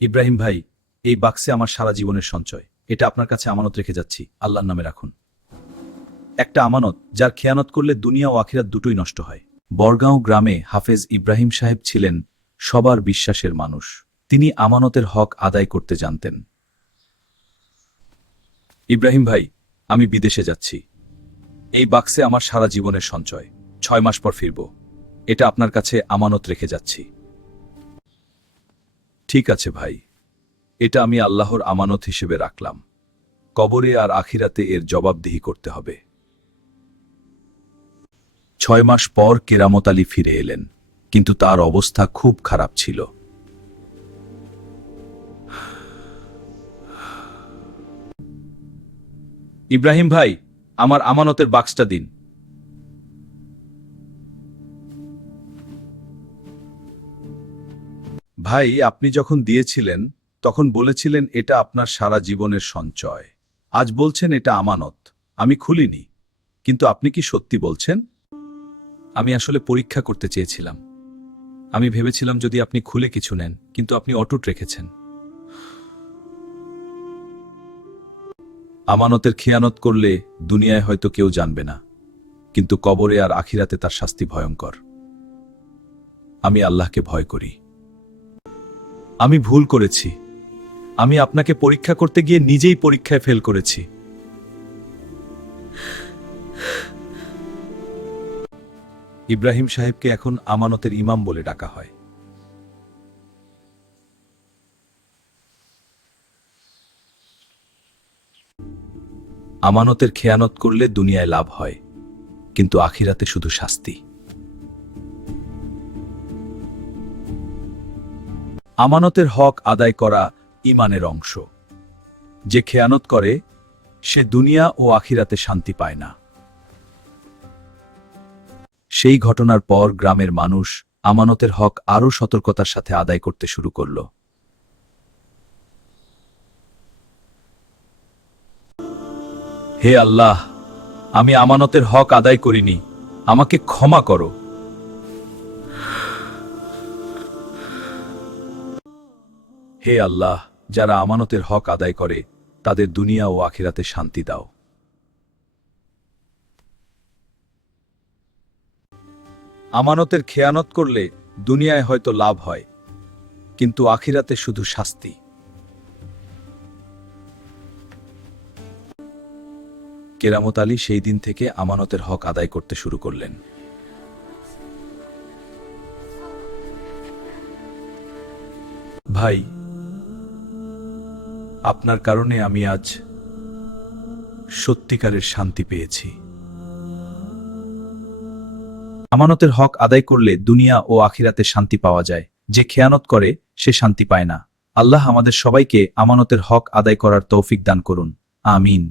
ইব্রাহিম ভাই, এই বাক্সে আমার সারা জীবনের সঞ্চয়। এটা আপনার কাছে আমানত রেখে যাচ্ছি, আল্লাহর নামে রাখুন। একটা আমানত যার খেয়ানত করলে দুনিয়া ও আখিরাত দুটোই নষ্ট হয়। বরগাঁও গ্রামে হাফেজ ইব্রাহিম সাহেব ছিলেন সবার বিশ্বাসের মানুষ। তিনি আমানতের হক আদায় করতে জানতেন। ইব্রাহিম ভাই, আমি বিদেশে যাচ্ছি। এই বাক্সে আমার সারা জীবনের সঞ্চয়। 6 মাস পর ফিরব। এটা আপনার কাছে আমানত রেখে যাচ্ছি। ঠিক আছে ভাই, এটা আমি আল্লাহর আমানত হিসেবে রাখলাম। কবরে আর আখিরাতে এর জবাবদিহি করতে হবে। 6 মাস পর কেরামত আলী ফিরে এলেন, কিন্তু তার অবস্থা খুব খারাপ ছিল। ইব্রাহিম ভাই, আমার আমানতের বাক্সটা দিন। ভাই, আপনি যখন দিয়েছিলেন তখন বলেছিলেন এটা আপনার সারা জীবনের সঞ্চয়। আজ বলছেন এটা আমানত। আমি খুলিনি, কিন্তু আপনি কি সত্যি বলছেন? আমি আসলে পরীক্ষা করতে চেয়েছিলাম। আমি ভেবেছিলাম যদি আপনি খুলে কিছু নেন, কিন্তু আপনি অটুট রেখেছেন। আমানতের খেয়ানত করলে দুনিয়ায় হয়তো কেউ জানবে না, কিন্তু কবরে আর আখিরাতে তার শাস্তি ভয়ঙ্কর। আমি আল্লাহকে ভয় করি। আমি ভুল করেছি। আমি আপনাকে পরীক্ষা করতে গিয়ে নিজেই পরীক্ষায় ফেল করেছি। ইব্রাহিম সাহেবকে এখন আমানতের ইমাম বলে ডাকা হয়। আমানতের খেয়ানত করলে দুনিয়ায় লাভ হয়, কিন্তু আখিরাতে শুধু শাস্তি। আমানতের হক আদায় করা ঈমানের অংশ। যে খেয়ানত করে সে দুনিয়া ও আখিরাতে শান্তি পায় না। সেই ঘটনার পর গ্রামের মানুষ আমানতের হক আরও সতর্কতার সাথে আদায় করতে শুরু করল। হে আল্লাহ, আমি আমানতের হক আদায় করিনি, আমাকে ক্ষমা করো। হে আল্লাহ, যারা আমানতের হক আদায় করে তাদের দুনিয়া ও আখিরাতে শান্তি দাও। আমানতের খেয়ানত করলে দুনিয়ায় হয়তো লাভ হয়, কিন্তু আখিরাতে শুধু শাস্তি। কেরামত আলী সেই দিন থেকে আমানতের হক আদায় করতে শুরু করলেন। ভাই, আপনার কারণে আমি আজ সত্যিকারের শান্তি পেয়েছি। আমানতের হক আদায় করলে দুনিয়া ও আখিরাতে শান্তি পাওয়া যায়। যে খেয়ানত করে সে শান্তি পায় না। আল্লাহ আমাদের সবাইকে আমানতের হক আদায় করার তৌফিক দান করুন। আমিন।